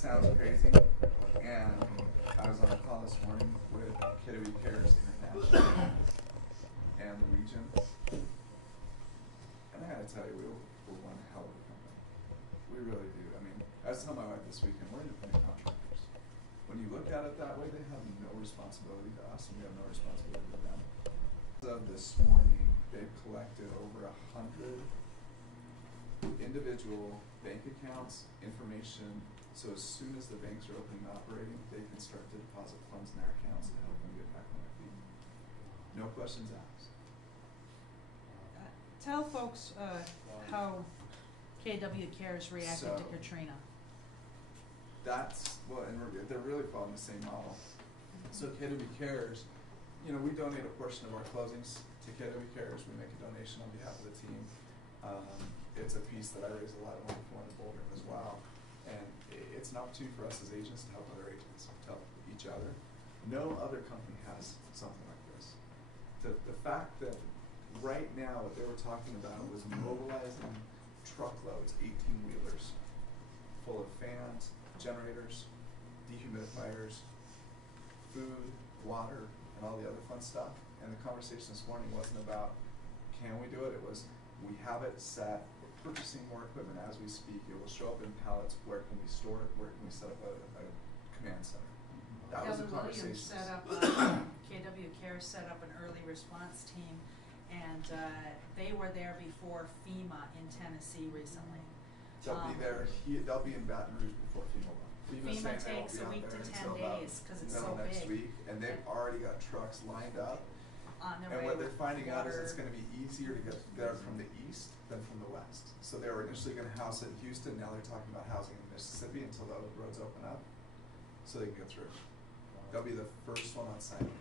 sounds crazy. And I was on a call this morning with Kidawee Cares International and the region. And I gotta tell you, we're one hell of a company. We really do. I mean, I was telling my wife this weekend, we're independent contractors. When you look at it that way, they have no responsibility to us, and we have no responsibility to them. As of this morning, they've collected over 100 individual bank accounts, information, so as soon as the banks are opening and operating, they can start to deposit funds in their accounts to help them get back on their feet. No questions asked. Tell folks how KW Cares reacted to Katrina. That's, well, and they're really following the same model. So KW Cares, you know, we donate a portion of our closings to KW Cares. We make a donation on behalf of the team. It's a piece that I raise a lot of money for in Boulder as well. And it's an opportunity for us as agents to help other agents, to help each other. No other company has something like this. The fact that right now what they were talking about was mobilizing truckloads, 18-wheelers, full of fans, generators, dehumidifiers, food, water, and all the other fun stuff. And the conversation this morning wasn't about can we do it, it was we have it set, we're purchasing more equipment as we speak, it will show up in pallets, where can we store it, where can we set up a command center. That was the conversation. KW Cares set up an early response team, and they were there before FEMA in Tennessee recently. They'll be there. They'll be in Baton Rouge before FEMA will. FEMA takes a week to 10 days because it's so next big. Week, and they've already got trucks lined up. And what they're finding out is it's going to be easier to get there from the east than from the west. So they were initially going to house it in Houston. Now they're talking about housing in Mississippi until the roads open up, so they can get through. They'll be the first one on site.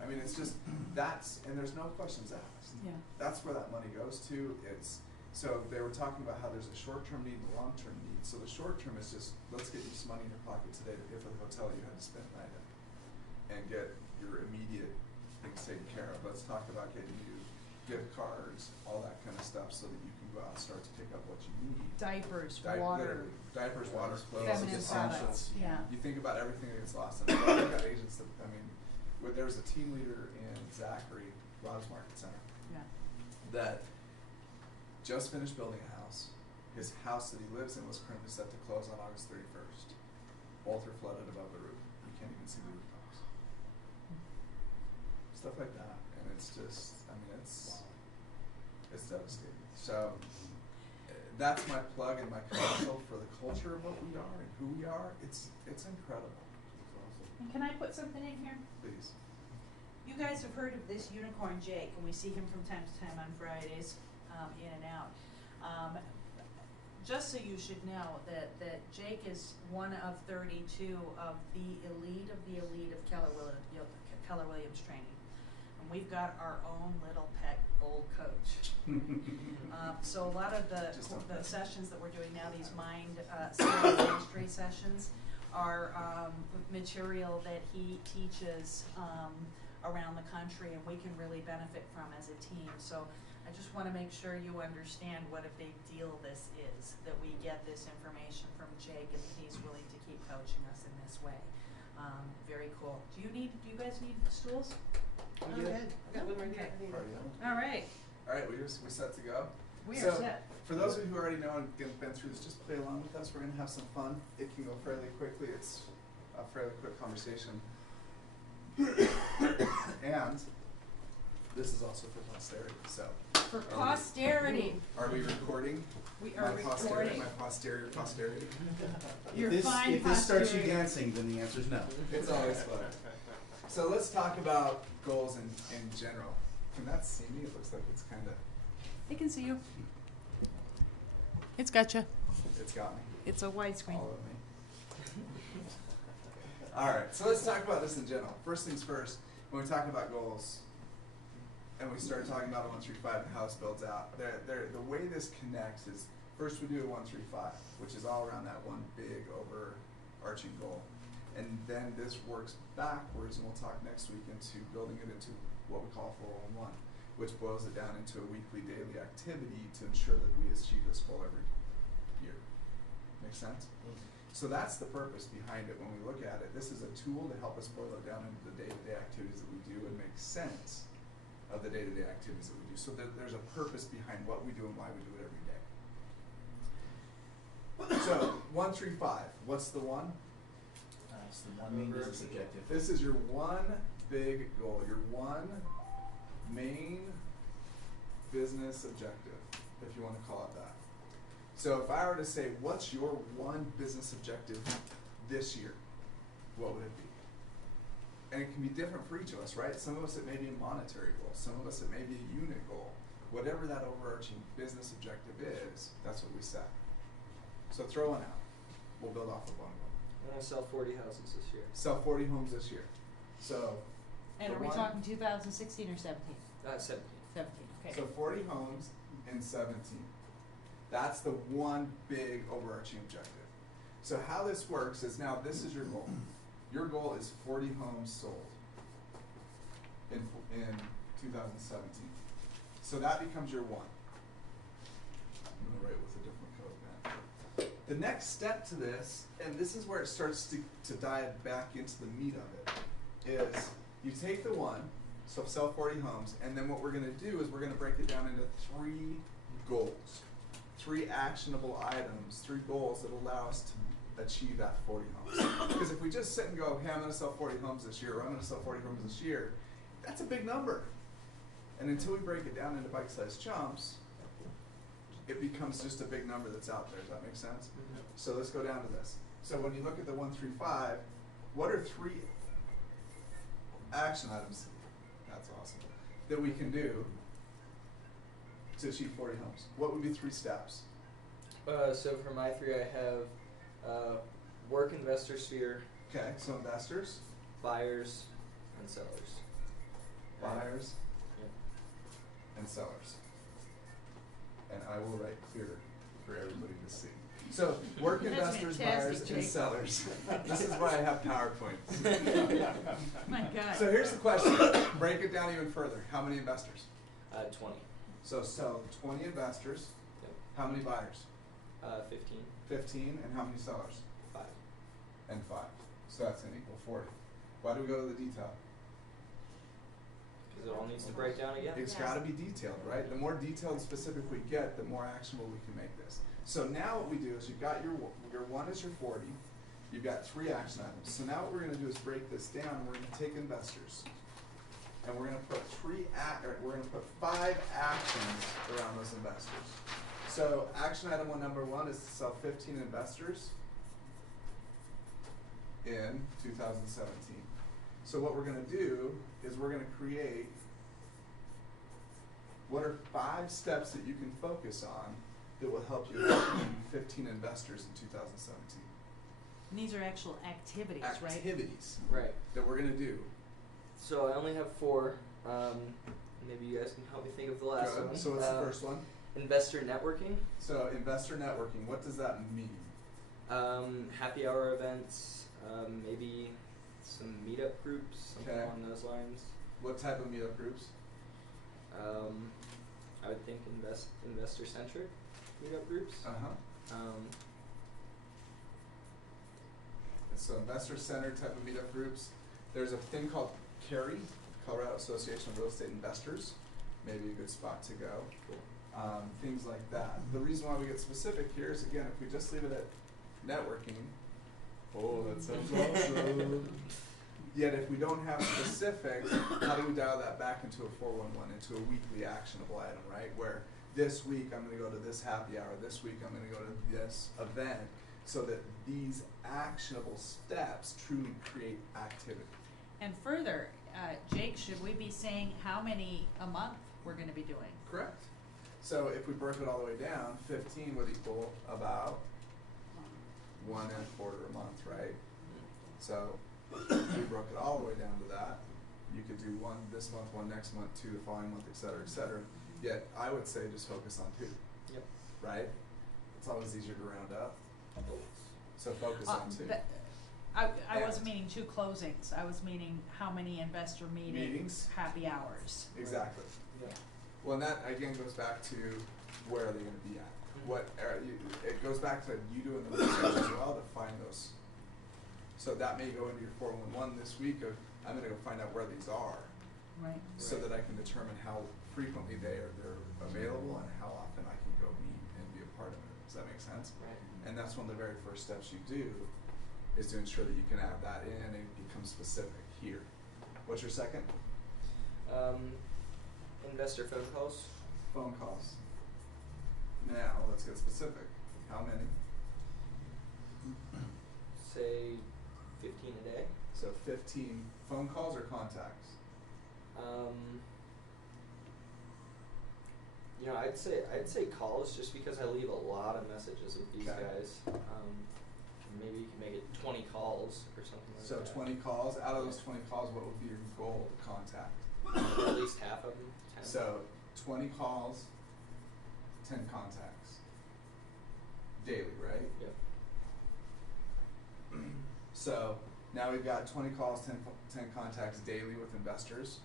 I mean, it's just and there's no questions asked. Yeah. That's where that money goes to. So they were talking about how there's a short-term need and a long-term need. So the short-term is just, let's get you some money in your pocket today to pay for the hotel you had to spend the night at and get your immediate things taken care of. Let's talk about getting you gift cards, all that kind of stuff so that you can go out and start to pick up what you need. Diapers, water. Diapers, water, clothes, feminine essentials. products. Yeah. You think about everything that gets lost. And I've got agents that, I mean, there was a team leader in Zachary, Rob's Market Center, that just finished building a house. His house that he lives in was currently set to close on August 31st. Both are flooded above the roof. You can't even see the rooftops. Stuff like that. And it's just, I mean, it's devastating. So that's my plug and my commercial for the culture of what we are and who we are. It's incredible. And can I put something in here? Please. You guys have heard of this unicorn Jake, and we see him from time to time on Fridays, in and out. Just so you should know that Jake is one of 32 of the elite of Keller Williams training. And we've got our own little pet bull coach. So a lot of the sessions that we're doing now, these mind mastery sessions, are material that he teaches around the country, and we can really benefit from as a team. So I just want to make sure you understand what a big deal this is, that we get this information from Jake and he's willing to keep coaching us in this way. Very cool. Do you guys need stools? I'm good. I've got one right here. All right. All right, we set to go? We are set. For those of you who already know and been through this, just play along with us. We're going to have some fun. It can go fairly quickly. It's a fairly quick conversation. And this is also for posterity. So for posterity. Are we recording? We are recording. My posterity. If this starts you dancing, then the answer is no. It's always fun. So let's talk about goals in general. Can that see me? It looks like it's kind of... It can see you. It's got you. It's got me. It's a widescreen. All of me. All right, so let's talk about this in general. First things first, when we talk about goals, and we start talking about a 1, 3, 5 and how this builds out, the way this connects is, first we do a 1, 3, 5, which is all around that one big overarching goal. And then this works backwards, and we'll talk next week into building it into what we call 411, which boils it down into a weekly, daily activity to ensure that we achieve this goal every year. Make sense? Mm-hmm. So that's the purpose behind it when we look at it. This is a tool to help us boil it down into the day-to-day activities that we do and make sense of the day-to-day activities that we do. So there's a purpose behind what we do and why we do it every day. So 1, 3, 5. What's the one? It's the one main business objective. This is your one big goal, your one main business objective, if you want to call it that. So if I were to say, what's your one business objective this year, what would it be? And it can be different for each of us, right? Some of us it may be a monetary goal, some of us it may be a unit goal. Whatever that overarching business objective is, that's what we set. So throw one out. We'll build off of one of them. I want to sell 40 houses this year. Sell 40 homes this year. So. And the are we one- talking 2016 or 17? 17. 17, okay. So 40 homes in 17. That's the one big overarching objective. So how this works is now this is your goal. Your goal is 40 homes sold in 2017. So that becomes your one. I'm going to write with a different code then. The next step to this, and this is where it starts to dive back into the meat of it, is you take the one, so sell 40 homes, and then what we're going to do is we're going to break it down into 3 goals, 3 actionable items, 3 goals that allow us to achieve that 40 homes. Because if we just sit and go, hey, I'm going to sell 40 homes this year, or I'm going to sell 40 homes this year, that's a big number. And until we break it down into bite-sized chunks, it becomes just a big number that's out there. Does that make sense? Mm-hmm. So let's go down to this. So when you look at the 1, 3, 5, what are 3 action items, that's awesome, that we can do to achieve 40 homes? What would be 3 steps? So for my 3, I have work investor sphere, Okay, so investors, buyers, and sellers. buyers, Yeah. and sellers. And I will write clear for everybody to see. So work That's investors, fantastic, buyers, and Jake. sellers. This is why I have PowerPoint. My God. So here's the question. Break it down even further. How many investors? 20. So sell 20 investors. Yep. How many buyers? 15. 15. And how many sellers? 5. And 5. So that's an equal 40. Why do we go to the detail? Because it all needs to break down again. It's Yes. got to be detailed, right? The more detailed and specific we get, the more actionable we can make this. So now what we do is you've got your 1 is your 40. You've got 3 action items. So now what we're going to do is break this down. We're going to take investors, and we're going to put 5 actions around those investors. So action item number 1 is to sell 15 investors in 2017. So what we're going to do is we're going to create, what are 5 steps that you can focus on that will help you achieve 15 investors in 2017? And these are actual activities, right? Activities Right. that we're going to do. So I only have 4. Maybe you guys can help me think of the last Good. one. So what's the first one? Investor networking. So investor networking, what does that mean? Happy hour events. Maybe some meetup groups, something Okay. along those lines. What type of meetup groups? I would think investor-centric meetup groups. Uh-huh. Um, So investor-centered type of meetup groups. There's a thing called CARI, Colorado Association of Real Estate Investors. Maybe a good spot to go. Things like that. The reason why we get specific here is, again, if we just leave it at networking, oh, that sounds awesome. Yet if we don't have specifics, how do we dial that back into a 411, into a weekly actionable item, right? Where this week I'm going to go to this happy hour, this week I'm going to go to this event, so that these actionable steps truly create activity. And further, Jake, should we be saying how many a month we're going to be doing? Correct. So if we broke it all the way down, 15 would equal about 1 1/4 a month, right? So if we broke it all the way down to that, you could do 1 this month, 1 next month, 2 the following month, et cetera, et cetera. Yet I would say just focus on 2, Yep. right? It's always easier to round up. So focus on 2. But I wasn't And- meaning 2 closings. I was meaning how many investor Meetings? happy hours. Exactly. Yeah. Well, and that again goes back to where are they going to be at? it goes back to you doing the research as well to find those. So that may go into your 411 this week of, I'm gonna go find out where these are, Right. so that I can determine how frequently they're available and how often I can go meet and be a part of it. Does that make sense? Right. And that's one of the very first steps you do, is to ensure that you can add that in and become specific here. What's your second? Investor phone calls. Phone calls. Now, let's get specific. How many? Say 15 a day. So 15 phone calls or contacts? You know, I'd say calls, just because I leave a lot of messages with these Okay. guys. Maybe you can make it 20 calls or something like So that. 20 calls. Out of those 20 calls, what would be your goal to contact? At least half of them. 10. So 20 calls, 10 contacts. Daily, right? Yep. So now we've got 20 calls, 10 contacts daily with investors.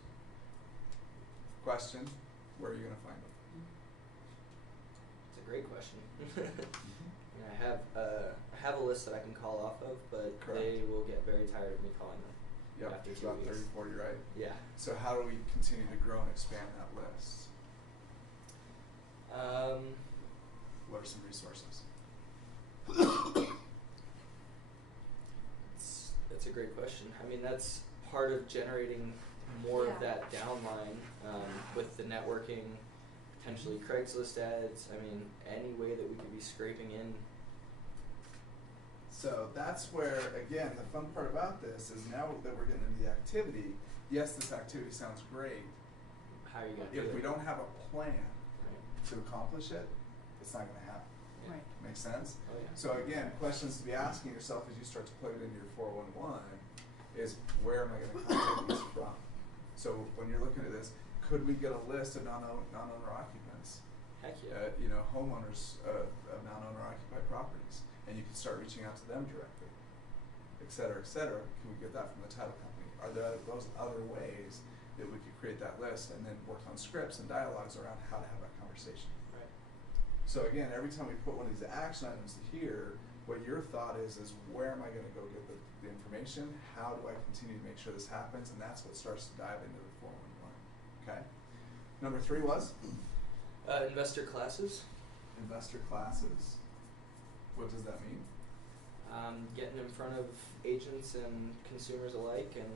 Question, where are you going to find them? It's a great question. And I have a list that I can call off of, but Correct. they will get very tired of me calling them. Yep, After it's 2 about weeks. 30, 40, right? Yeah. So how do we continue to grow and expand that list? What are some resources? That's a great question. I mean, that's part of generating more of Yeah. that downline with the networking, potentially Craigslist ads. I mean, any way that we could be scraping in. So that's where, again, the fun part about this is now that we're getting into the activity, yes, this activity sounds great. How are you going to do it? If we don't have a plan Right. to accomplish it, it's not going to happen. Yeah. Right. Make sense? Oh, yeah. So again, questions to be asking yourself as you start to put it into your 411 is, where am I going to contact these from? So when you're looking at this, could we get a list of non-owner occupants? Heck yeah. Homeowners of non-owner occupied properties, and you can start reaching out to them directly, et cetera, et cetera. Can we get that from the title company? Are there those other ways that we could create that list and then work on scripts and dialogues around how to have that conversation? Right. So again, every time we put one of these action items here, what your thought is where am I going to go get the information? How do I continue to make sure this happens? And that's what starts to dive into the 411. Okay. Number 3 was Investor classes. investor classes. What does that mean? Getting in front of agents and consumers alike and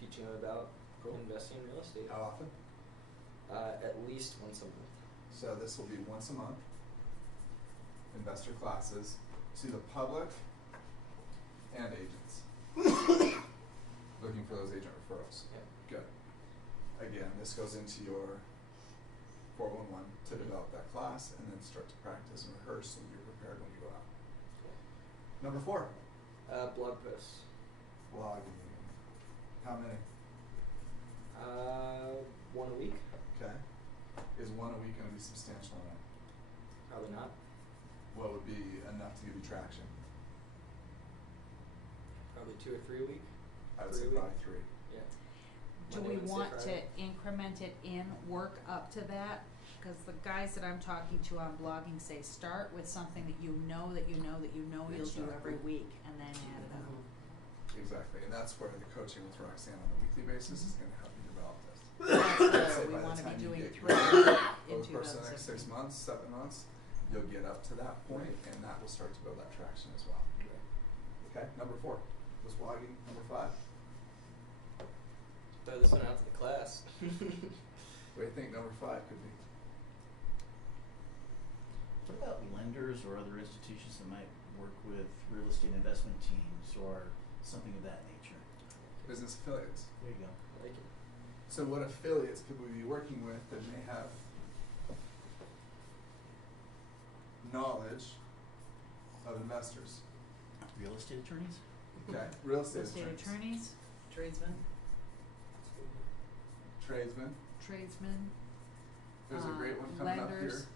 teaching them about Cool. investing in real estate. How often? At least once a month. So this will be once a month. Investor classes to the public and agents. Looking for those agent referrals. Yeah. Good. Again, this goes into your 411 to develop that class and then start to practice and rehearse so you're prepared when you go out. Number 4, Blog posts. blogging. How many? 1 a week. Okay. Is 1 a week going to be substantial enough? Probably not. What would be enough to give you traction? Probably 2 or 3 a week. I would say 3 a week. probably 3. Yeah. Do Monday, we Wednesday, want to Friday. increment it in, work up to that? Because the guys that I'm talking to on blogging say, start with something that you know you'll do every Exactly. week, and then add it up. Exactly, and that's where the coaching with Roxanne on a weekly basis is going to help you develop this. That's So what we by the want to be time you doing get throughout in over the course of the next 6 2017. months, 7 months, you'll get up to that point, and that will start to build that traction as well. Okay, number 4 was blogging. Number 5. Throw this one out to the class. What do you think number 5 could be? What about lenders or other institutions that might work with real estate investment teams or something of that nature? Business affiliates. There you go. I like it. So what affiliates could we be working with that may have knowledge of investors? Real estate attorneys? Okay, real estate Real estate attorneys, attorneys, tradesmen, tradesmen. tradesmen, There's a great one coming up here. lenders.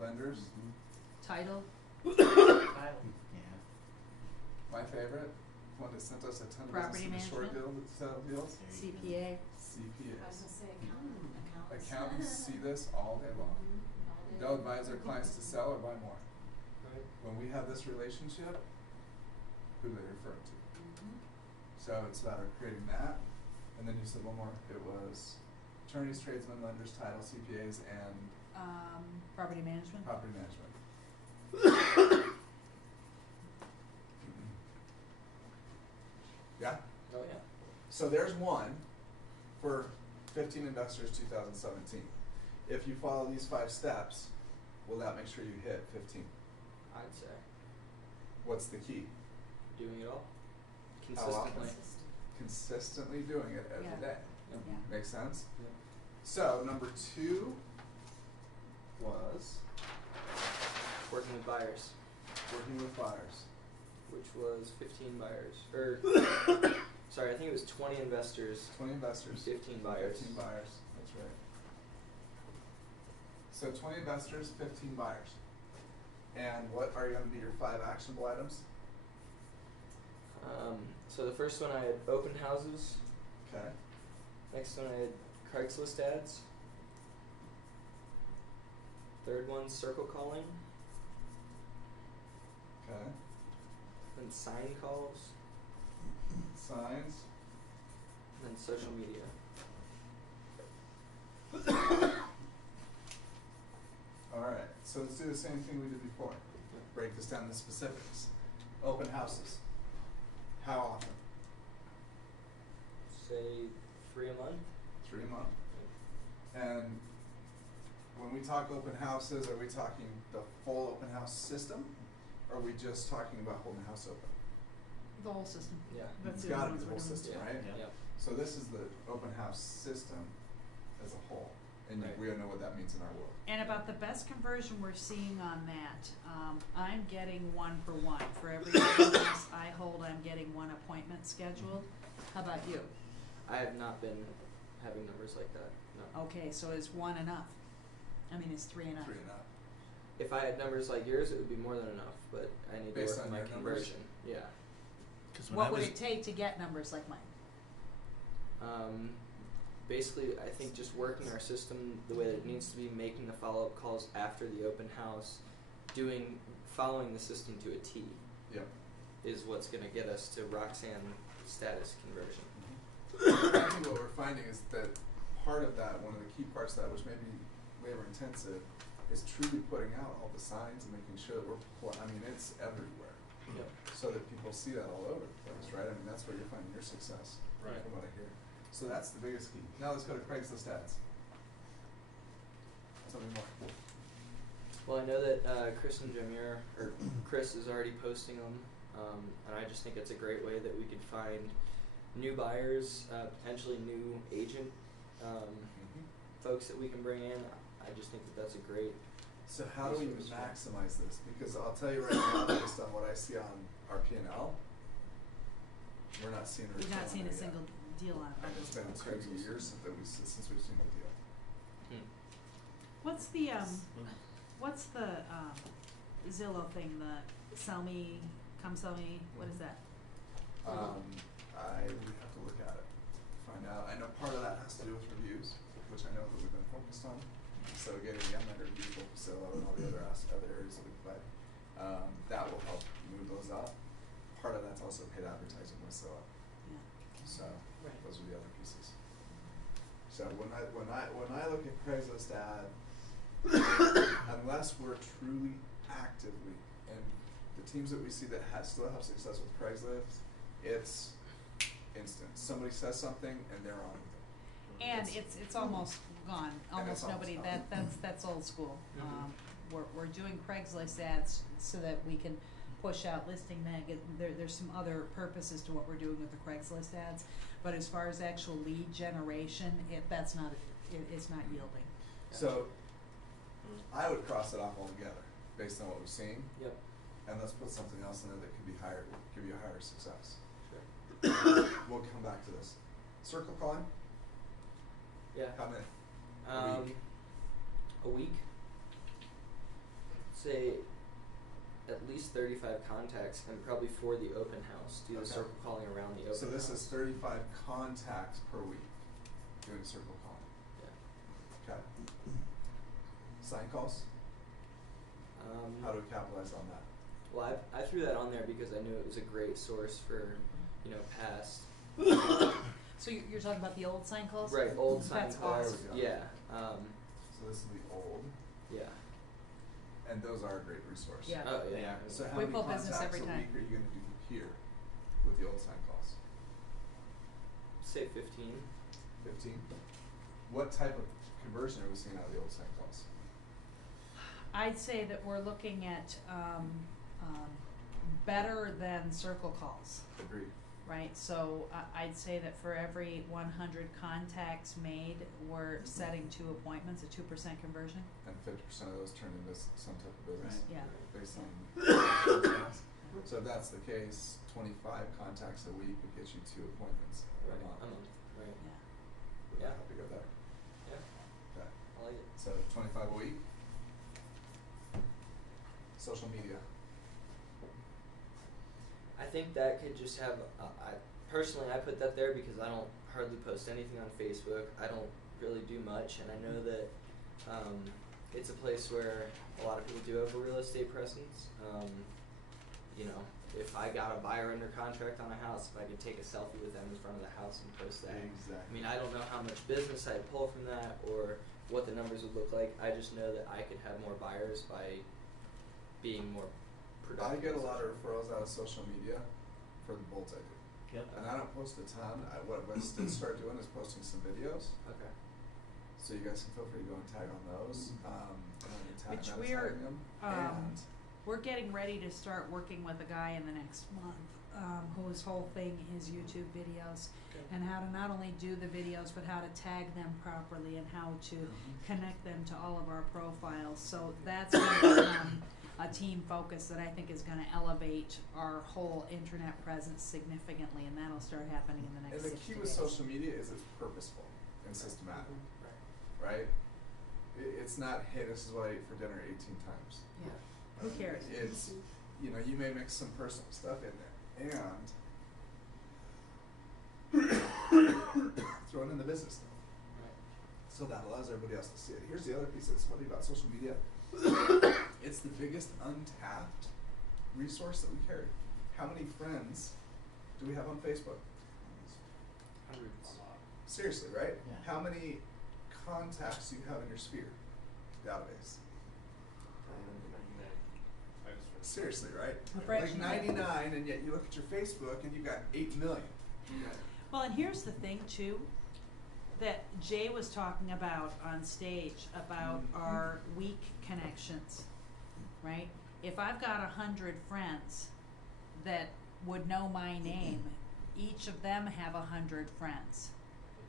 Lenders. title, Yeah. My favorite one that sent us a ton of Property business in the short management. deals. There you go. CPA. I was gonna CPAs. say accountants. Accountants see this all day long. All day. They'll advise their clients to sell or buy more. Right. When we have this relationship, who do they refer to? Mhm. So it's about creating that, and then you said one more. It was attorneys, tradesmen, lenders, title, CPAs, and Property management? property management. Yeah? Oh yeah. So there's one for 15 investors 2017. If you follow these 5 steps, will that make sure you hit 15? I'd say What's the key? doing it all How often? consistently. Consistently doing it every Yeah. day. Yep. Yeah. Make sense? Yep. So number 2 was Working with buyers, working with buyers. which was 15 buyers, or sorry, I think it was 20 investors, 20 investors. 15 buyers. 15 buyers. That's right. So 20 investors, 15 buyers. And what are going to be your 5 actionable items? So the first one I had open houses. Okay. Next one I had Craigslist ads. Third one circle calling. Okay. Then sign calls. Signs. And then social media. All right. So let's do the same thing we did before. Break this down into specifics. Open houses. How often? Say 3 a month. 3 a month. And when we talk open houses, are we talking the full open house system? Or are we just talking about holding the house open? The whole system. Yeah. That's It's the got to only be the ones whole we're doing. system, Yeah. right? Yeah. Yep. So this is the open house system as a whole, and Right. we know what that means in our world. And about the best conversion we're seeing on that, I'm getting 1 for 1. For every business I hold, I'm getting 1 appointment scheduled. How about you? I have not been having numbers like that. No. Okay, so is 1 enough? I mean, is 3 enough? 3 and up. If I had numbers like yours, it would be more than enough. But I need Based to work on on my your numbers? conversion. Yeah. 'Cause when What I would was, it take to get numbers like mine? Basically, I think just working our system the way that it needs to be, making the follow-up calls after the open house, following the system to a T, Yep. is what's going to get us to Roxanne status conversion. I think what we're finding is that part of that, one of the key parts of that, which may be labor intensive, is truly putting out all the signs and making sure that it's everywhere. Yep. So that people see that all over the place, right? I mean, that's where you're finding your success, Right. from what I hear. So that's the biggest key. Now let's go to Craigslist ads. Tell me more. Well, I know that Chris and Jameer, or Chris is already posting them, and I just think it's a great way that we could find new buyers, potentially new agent folks that we can bring in. I just think that that's a great. So how do we maximize this? Because I'll tell you right now, based on what I see on our P&L, we're not seeing a We've return not on seen it a yet. single deal on And it's been it. 2 years since we've seen the deal. What's the Zillow thing, the sell me, come sell me, what is that? I would have to look at it, find out. I know part of that has to do with reviews, which I know that we've been focused on. So getting the online reviews, local Zillow, and all the other areas that we provide, that will help move those up. Part of that's also paid advertising with Zillow. Yeah. So Right. those are the other pieces. So when I look at Craigslist ad, unless we're truly actively, and the teams that we see that still have success with Craigslist, it's instant. Somebody says something and they're on with it. And it's almost gone, And it's almost nobody, almost that's old school. Mhm. We're doing Craigslist ads so that we can push out listing there's some other purposes to what we're doing with the Craigslist ads, but as far as actual lead generation, it's not yielding. So I would cross it off altogether based on what we're seeing, Yep. and let's put something else in there that could be higher, give you a higher success. Sure. We'll come back to this. Circle calling, Yeah. how many? A week. Say at least 35 contacts, and probably for the open house. Do the Okay. circle calling around the open house. So this is 35 contacts per week doing circle calling. Yeah. Okay. Sign calls, how do we capitalize on that? Well, I threw that on there because I knew it was a great source for, past. So you're talking about the old sign calls? Right, old sign That's calls. awesome. Yeah. So this is the old, Yeah. and those are a great resource. Yeah. Oh yeah. Yeah. So how We many pull contacts business every a time. week are you going to do here with the old sign calls? Say 15. 15. What type of conversion are we seeing out of the old sign calls? I'd say that we're looking at better than circle calls, Agreed. right? So I'd say that for every 100 contacts made, we're setting 2 appointments, a 2% conversion. And 50% of those turn into some type of business. Yeah. Based on contacts. So if that's the case, 25 contacts a week would get you 2 appointments a Right. month. A month. Right. Yeah. Would Yeah. that have to go there? Yeah. Okay. I like it. So 25 a week. Social media. I think that could just have. I personally, I put that there because I don't hardly post anything on Facebook. I don't really do much, and I know that it's a place where a lot of people do have a real estate presence. If I got a buyer under contract on a house, if I could take a selfie with them in front of the house and post that. Exactly. I mean, I don't know how much business I'd pull from that or what the numbers would look like. I just know that I could have more buyers by being more I productive. get a lot of referrals out of social media for the bolts I do. Yep. And I don't post a ton. What I did start doing is posting some videos. Okay. So you guys can feel free to go and tag on those. And then Which and I'm we're, tagging them. And We're getting ready to start working with a guy in the next month, whose whole thing is YouTube videos, and how to not only do the videos, but how to tag them properly and how to connect them to all of our profiles. So that's going to become a team focus that I think is going to elevate our whole internet presence significantly, and that'll start happening in the and next the 60 key with days. social media is it's purposeful and systematic, Right. right? It's not, hey, this is what I ate for dinner 18 times. Yeah. Who cares? It's, you may mix some personal stuff in there and throw it in the business stuff. Right. So that allows everybody else to see it. Here's the other piece that's funny about social media. It's the biggest untapped resource that we carry. How many friends do we have on Facebook? Hundreds. Seriously, right? Yeah. How many contacts do you have in your sphere database? Seriously, right? A Like fraction. 99, and yet you look at your Facebook and you've got 8 million. Well, and here's the thing too, that Jay was talking about on stage about our weak connections, right? If I've got 100 friends that would know my name, each of them have 100 friends.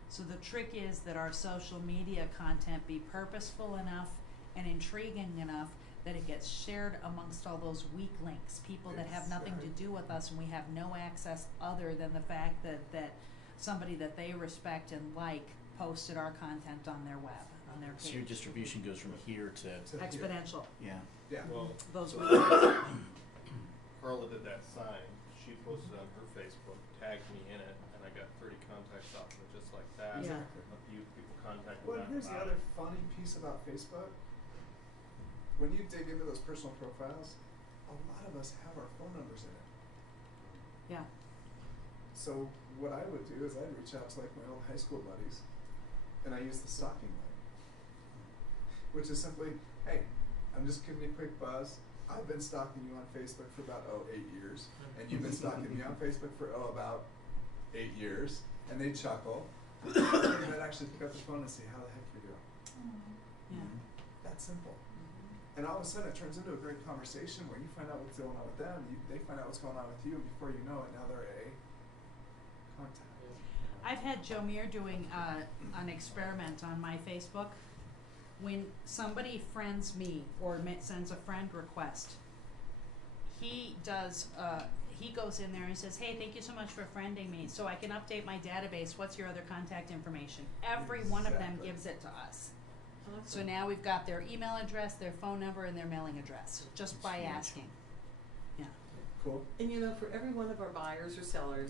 So the trick is that our social media content be purposeful enough and intriguing enough that it gets shared amongst all those weak links, people that have nothing to do with us and we have no access other than the fact that somebody that they respect and like posted our content on their web, on their So your page. distribution goes from here to, Exponential, yeah. Yeah. Well, those So- weak links. Carla did that sign. She posted on her Facebook, tagged me in it, and I got 30 contacts off of it just like that. Yeah. A few people contacted Well, back here's the about other it. funny piece about Facebook. When you dig into those personal profiles, a lot of us have our phone numbers in it. Yeah, So what I would do is I'd reach out to like my old high school buddies, and I use the stalking mode, which is simply, hey, I'm just giving you a quick buzz. I've been stalking you on Facebook for about 8 years, and you've been stalking me on Facebook for about 8 years, and they chuckle. And I'd actually pick up the phone and say, how the heck you doing? yeah. That simple. And all of a sudden it turns into a great conversation where you find out what's going on with them, they find out what's going on with you, and before you know it, now they're a contact. I've had Joe Muir doing an experiment on my Facebook. When somebody friends me or sends a friend request, he does. He goes in there and says, "Hey, thank you so much for friending me. So I can update my database. What's your other contact information?" Every one of them Exactly. gives it to us. So now we've got their email address, their phone number, and their mailing address just by huge. asking. Yeah. Cool. And for every one of our buyers or sellers,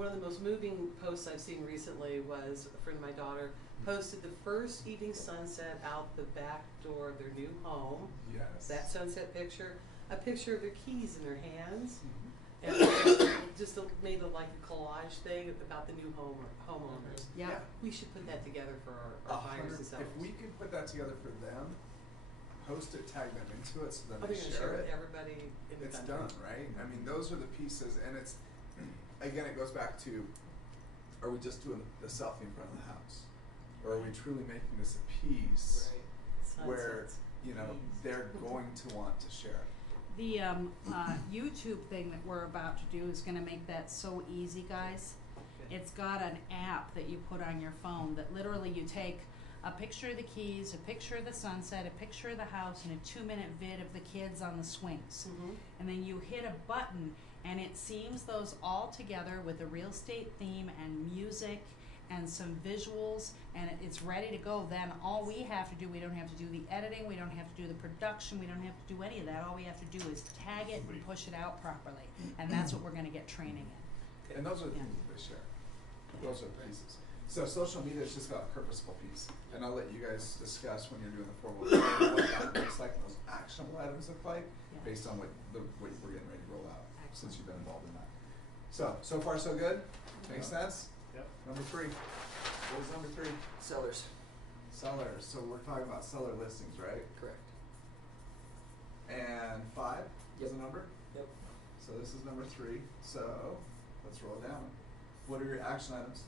one of the most moving posts I've seen recently was a friend of my daughter posted the first evening sunset out the back door of their new home. Yes. That sunset picture, a picture of their keys in their hands, Mhm. and just made like a collage thing about the new homeowners. Yeah. We should put that together for our buyers and sellers. If we can put that together for them, post it, tag them into it, so then Oh, they they're gonna share share it. it with everybody in the It's country. done, right? I mean, those are the pieces, and it's, again, it goes back to, are we just doing the selfie in front of the house? Or are we truly making this a piece Right. where, Sunsets. you know, they're going to want to share it? The YouTube thing that we're about to do is gonna make that so easy, guys. Okay. It's got an app that you put on your phone that literally you take a picture of the keys, a picture of the sunset, a picture of the house, and a 2-minute vid of the kids on the swings. Mhm. And then you hit a button and it seams those all together with a real estate theme and music and some visuals, and it's ready to go. Then all we have to do, we don't have to do the editing, we don't have to do the production, we don't have to do any of that. All we have to do is tag it and push it out properly. And that's what we're gonna get training in. And those are the Yeah. things that they share. Those are the pieces. So social media is just about a purposeful piece. And I'll let you guys discuss when you're doing the formal training what that looks like and those actionable items look like Yeah. based on what we're getting ready to roll out since Excellent. you've been involved in that. So far so good? Makes sense? Yep. Number 3. What was number 3? Sellers. Sellers. So we're talking about seller listings, right? Correct. And 5 is Yep. the number? Yep. So this is number 3. So let's roll it down. What are your action items?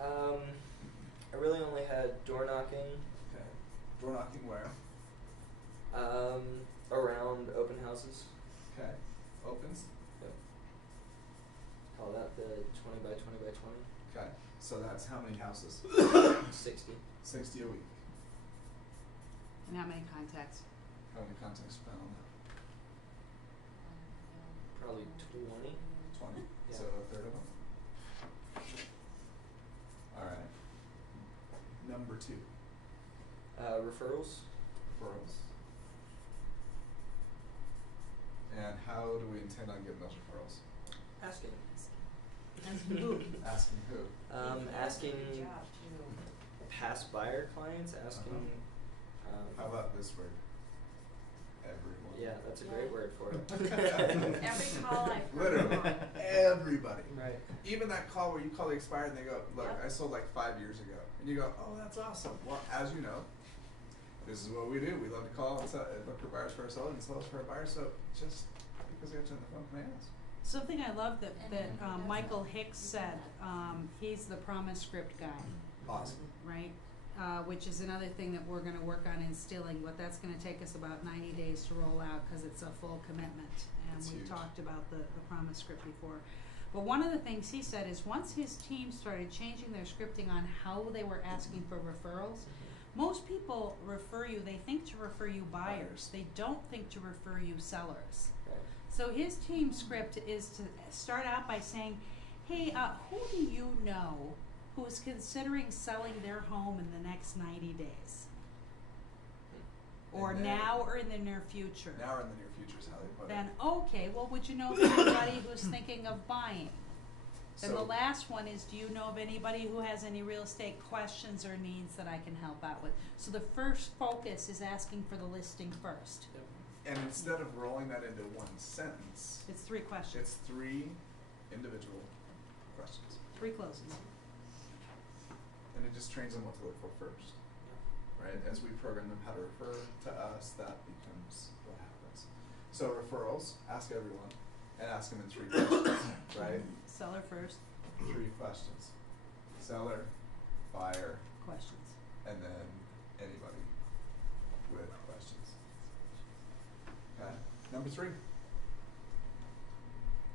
I really only had door knocking, Okay. Door knocking where? around open houses. Okay. Opens? Yep. Call that the 20 by 20 by 20. Okay. So that's how many houses? 60. 60 a week. And how many contacts? How many contacts spent on that? Probably 20. 20? Yeah. So a third of them? Alright. Number 2. Referrals. Referrals. And how do we intend on getting those referrals? Asking. Asking who? Asking who? Asking Good job, too. past buyer clients, asking. How about this word? Everyone. Yeah, that's a great word for it. Every call I've heard Literally. on. Everybody. Right. Even that call where you call the expired and they go, look, Yep. I sold like 5 years ago. And you go, oh, that's awesome. Well, as you know, this is what we do. We love to call and look for buyers for our sellers and sellers for our buyers. So just because they answer the phone, can I ask? Something I love that Michael Hicks said, he's the Promise Script guy, Awesome. right? Which is another thing that we're gonna work on instilling, but that's gonna take us about 90 days to roll out, cause it's a full commitment. And That's we've huge. talked about the Promise Script before. But one of the things he said is once his team started changing their scripting on how they were asking for referrals, most people refer you, they think to refer you buyers, they don't think to refer you sellers. Right. So his team script is to start out by saying, hey, who do you know who is considering selling their home in the next 90 days? Or And then- now or in the near future? Now or in the near future is how they put Then, it. okay, well, would you know of anybody who's thinking of buying? Then the So- last one is, do you know of anybody who has any real estate questions or needs that I can help out with? So the first focus is asking for the listing first. And instead of rolling that into one sentence, It's 3 questions, it's 3 individual questions. 3 closes. And it just trains them what to look for first. Right? As we program them how to refer to us, that becomes what happens. So referrals, ask everyone, and ask them in 3 questions, right? Seller first, 3 questions. Seller, buyer, questions. and then anybody with questions. Okay. Number 3.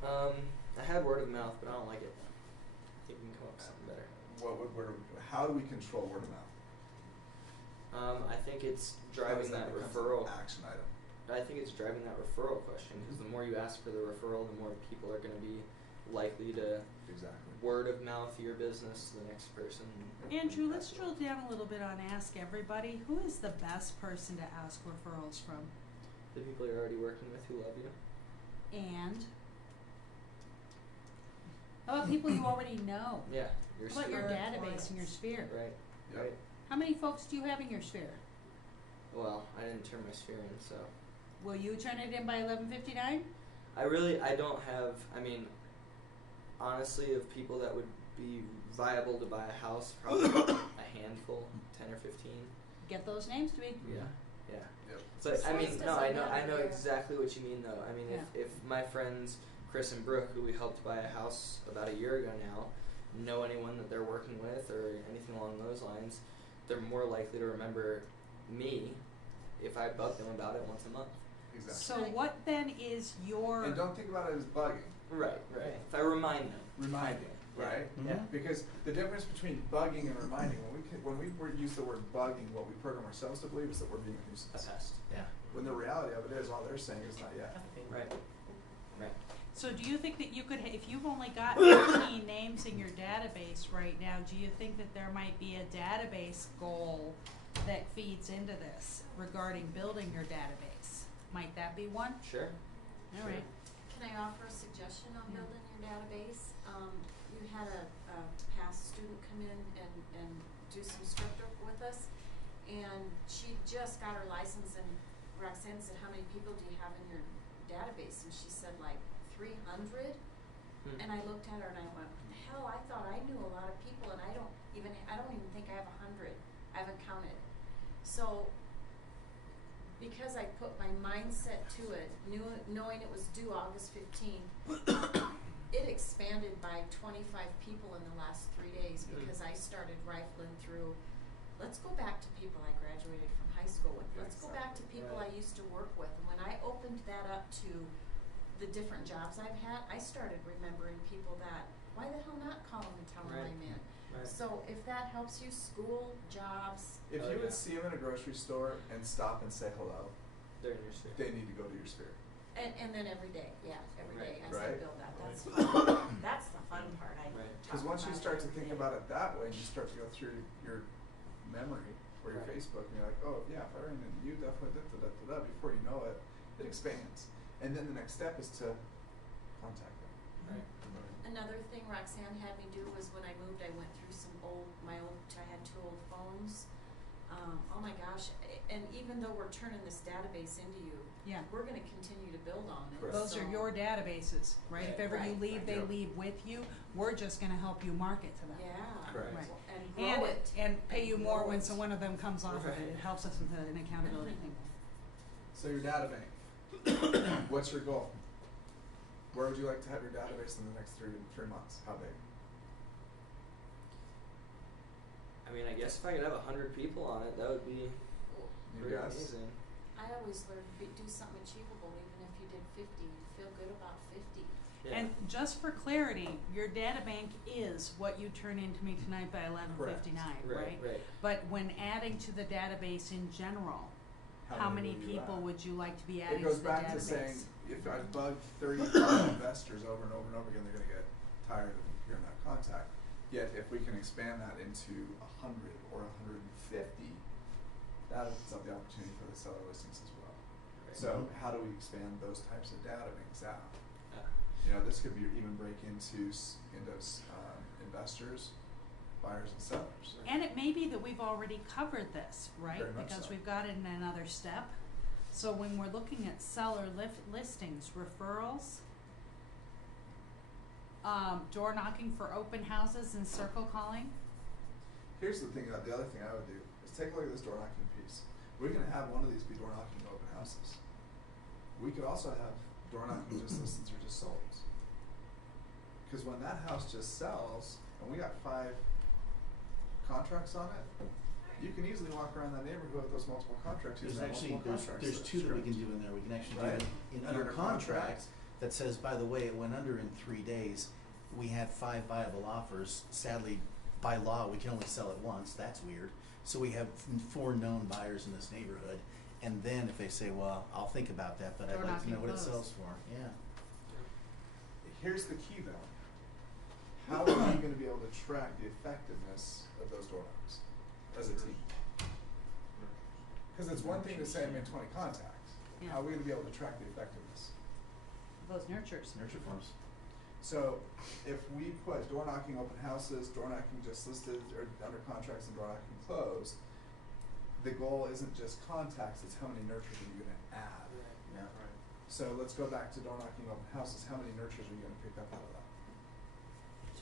I had word of mouth, but I don't like it. I think we can come up with something better. How do we control word of mouth? I think it's How driving does that become referral. an action item? I think it's driving that referral question because the more you ask for the referral, the more people are going to be likely to Exactly. word of mouth your business to the next person. Andrew, let's drill down a little bit on Ask Everybody. Who is the best person to ask referrals from? The people you're already working with who love you. And How about people you already know? Yeah, your How about your sphere. database and your sphere? Right, Yep. right. How many folks do you have in your sphere? Well, I didn't turn my sphere in, so Will you turn it in by 11:59? I don't have. I mean, honestly, of people that would be viable to buy a house, probably a handful, 10 or 15. Get those names to me. Yeah, yeah. Yep. So This I place mean, no, doesn't I know matter. exactly what you mean, though. I mean, if my friends Chris and Brooke, who we helped buy a house about a year ago now, know anyone that they're working with or anything along those lines, they're more likely to remember me if I bug them about it once a month. Exactly. So what then is your... And don't think about it as bugging. Right, right. If I remind them. Reminding, right? Yeah. Because the difference between bugging and reminding, when we use the word bugging, what we program ourselves to believe is that we're being a A nuisance. pest. Yeah. When the reality of it is, all they're saying is not yet. Right. Right. So do you think that you could, if you've only got 15 names in your database right now, do you think that there might be a database goal that feeds into this regarding building your database? Might that be one? Sure. All right. Can I offer a suggestion on Yeah. building your database? You had a past student come in and do some script work with us, and she just got her license, and Roxanne said, how many people do you have in your database? And she said, like, 300. And I looked at her and I went, hell, I thought I knew a lot of people, and I don't even think I have 100. I haven't counted. So because I put my mindset to it, knowing it was due August 15th, it expanded by 25 people in the last 3 days because I started rifling through, let's go back to people I graduated from high school with. Let's go back to people I used to work with. And when I opened that up to the different jobs I've had, I started remembering people that, why the hell not call them and tell them I'm in? Right. So if that helps you, school, jobs, If Oh, you yeah. would see them in a grocery store and stop and say hello, They're in your sphere. they need to go to your sphere. and then every day, every day as I Right. build that, that's fun. That's the fun part. I Right. Because talk once you about start it to every think day. about it that way, and you start to go through your memory or your Right. Facebook, and you're like, oh yeah, if I ran into you, definitely da. Before you know it, it expands. And then the next step is to contact them. Right. Another thing Roxanne had me do was when I moved, I went through I had 2 old phones. Oh my gosh, and even though we're turning this database into you, Yeah. we're gonna continue to build on it. Correct. Those are so- your databases, right? If Right. ever you Right. leave, they Yep. leave with you. We're just going to help you market to them. Yeah. Correct. Right. And grow it. And pay you more grow when it. one of them comes off of Right. it. It helps us with an accountability thing. So your data bank. What's your goal? Where would you like to have your database in the next 3 months? How big? I mean, I guess if I could have 100 people on it, that would be You pretty guess? amazing. I always learned do something achievable, even if you did 50. You feel good about 50. Yeah. And just for clarity, your data bank is what you turn into me tonight by 11:59, right? Right. But when adding to the database in general, how many will you people add? would you like to be It adding goes to the back database? to saying, if I bug 35 investors over and over and over again, they're going to get tired of hearing that contact. Yet, if we can expand that into 100 or 150, that opens up the opportunity for the seller listings as well. Right. So, how do we expand those types of data banks out? Yeah. You know, this could be even break into investors, buyers, and sellers. And it may be that we've already covered this, right? Very much Because so. we've got it in another step. So when we're looking at seller listings, referrals, door knocking for open houses and circle calling. Here's the thing. The other thing I would do is take a look at this door knocking piece. We're going to have one of these be door knocking open houses. We could also have door knocking just listings or just sold. Because when that house just sells, and we got 5 contracts on it, you can easily walk around that neighborhood with those multiple contracts. There's using that actually, multiple contracts there's that 2 that we can script. do in there. We can actually Right. do it in Under under contract. contract that says, by the way, it went under in 3 days. We had 5 viable offers. Sadly, by law, we can only sell it once. That's weird. So we have 4 known buyers in this neighborhood. And then if they say, well, I'll think about that, but I'd Door like to knocking know what it closed. sells for. Yeah. Here's the key though. How are we going to be able to track the effectiveness of those door knocks as a team? Because it's one thing to say I made 20 contacts. Yeah. How are we going to be able to track the effectiveness? Those nurtures. Nurture forms. So if we put door knocking open houses, door knocking just listed or under contracts and door knocking closed, the goal isn't just contacts, it's how many nurtures are you gonna add. Yeah. Right. So let's go back to door knocking open houses, how many nurtures are you gonna pick up out of that?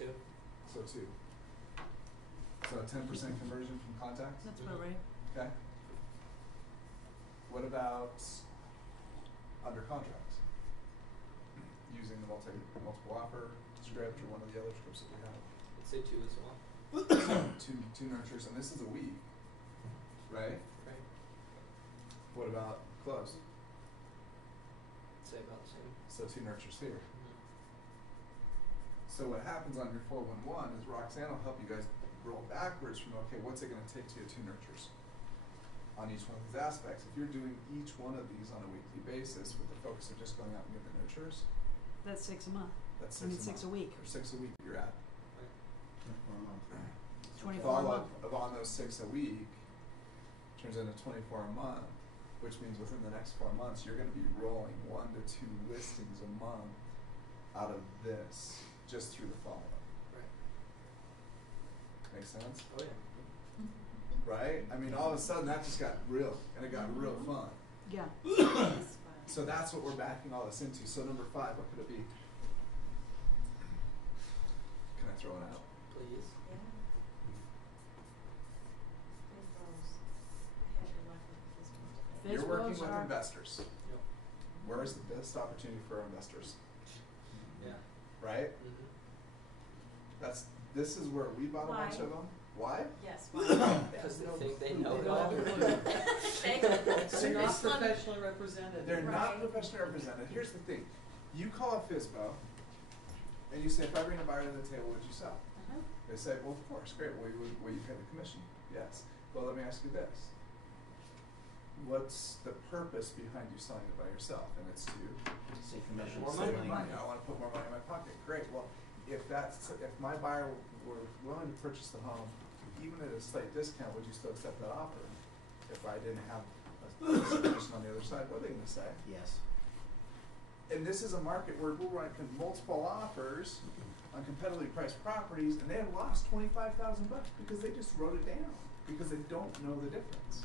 2. So 2. So a 10% conversion from contacts? That's about right. Okay. What about under contract? Using the multiple offer script or one of the other scripts that we have. I'd say 2 as well. two nurtures, and this is a week, right? Right. What about close? I'd say about the same. So 2 nurtures here. Mhm. So what happens on your 411 is Roxanne will help you guys roll backwards from, okay, what's it going to take to get 2 nurtures on each one of these aspects? If you're doing each one of these on a weekly basis with the focus of just going out and getting the nurtures, That's 6 a month. that's 6 I mean, a 6 a month. week. Or 6 a week you're at. Right. 24 a month. 24 a Follow month. up on those 6 a week turns into 24 a month, which means within the next 4 months you're going to be rolling 1 to 2 listings a month out of this just through the follow up. Right. Makes sense? Oh yeah. Right? I mean, all of a sudden that just got real, and it got real fun. Yeah. So that's what we're backing all this into. So number 5, what could it be? Can I throw it out? Please. Yeah. Fizbo's. I had your luck with the Fizbo today. You're working Fizbos with are- investors. Yep. Where is the best opportunity for our investors? Yeah. Right? Mhm. This is where we bought a bunch Why? of them. Why? Yes. Because they think they know it all. They're not Seriously. professionally represented. They're not Right. professionally represented. Here's the thing. You call a FISBO and you say, if I bring a buyer to the table, would you sell? Uh-huh. They say, well, of course, great. Will you pay the commission? Yes. Well, let me ask you this. What's the purpose behind you selling it by yourself? And it's to Say commission. More save money. money. I want to put more money in my pocket. Great. Well, if my buyer were willing to purchase the home, even at a slight discount, would you still accept that offer? If I didn't have a commission on the other side, what are they going to say? Yes. And this is a market where we're running multiple offers on competitively priced properties, and they have lost $25,000 because they just wrote it down because they don't know the difference.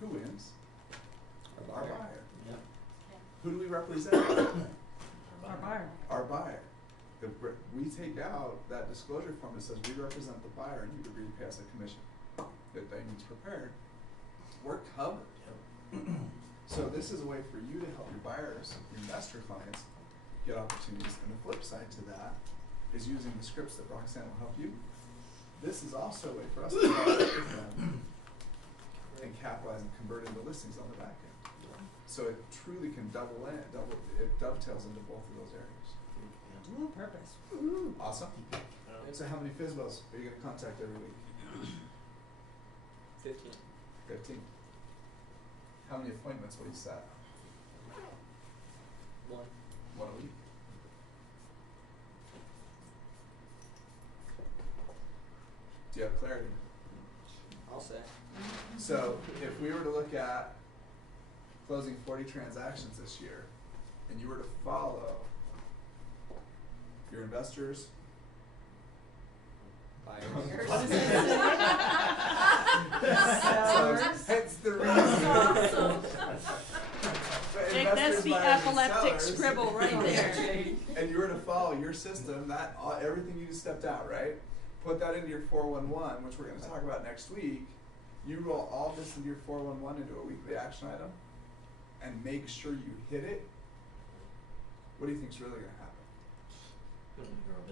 Who wins? Our buyer. Yep. Okay. Who do we represent? Our buyer. Our buyer. We take out that disclosure form that says we represent the buyer and you agree to pay us a commission. That Damon's prepared. We're covered. So this is a way for you to help your buyers, your investor clients, get opportunities. And the flip side to that is using the scripts that Roxanne will help you. This is also a way for us to follow up with them and capitalize and convert into listings on the back end. So it truly can it dovetails into both of those areas. Ooh, purpose. Awesome. Yeah. So how many FISBOs are you going to contact every week? 15. 15. How many appointments will you set? 1. 1 a week. Do you have clarity? I'll say. So if we were to look at closing 40 transactions this year, and you were to follow your investors, Buyers. What does it say? so hence the reason. Awesome. But Jake, that's investors, the buyers, and epileptic sellers, scribble right there. and you were to follow your system, everything you just stepped out, right? Put that into your 411, which we're going to talk about next week. You roll all this into your 411 into a weekly action item, and make sure you hit it. What do you think's really going to happen?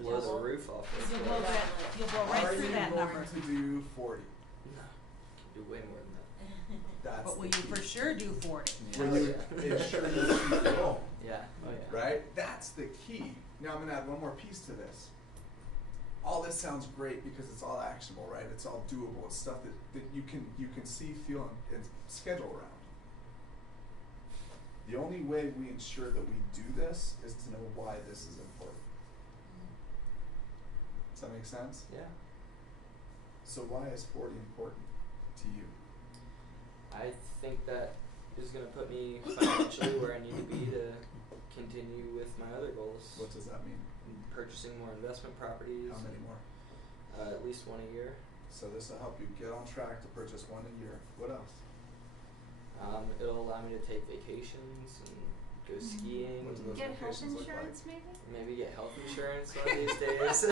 Blow the roof off. You'll it. blow that, you'll blow right Are through you that going number. to do 40? No. Do way more than that. That's But will the you for key. sure do 40? Will Oh, you yeah. ensure you keep going? Yeah. Oh yeah. Right? That's the key. Now I'm going to add one more piece to this. All this sounds great because it's all actionable, right? It's all doable. It's stuff that you can see, feel, and schedule around. The only way we ensure that we do this is to know why this is important. Does that make sense? Yeah. So why is 40 important to you? I think that is going to put me financially where I need to be to continue with my other goals. What does that mean? purchasing more investment properties. How many more? At least one a year. So this will help you get on track to purchase one a year. What else? It'll allow me to take vacations and go skiing. What do those Get health vacations look like? insurance maybe? Maybe get health insurance one of these days.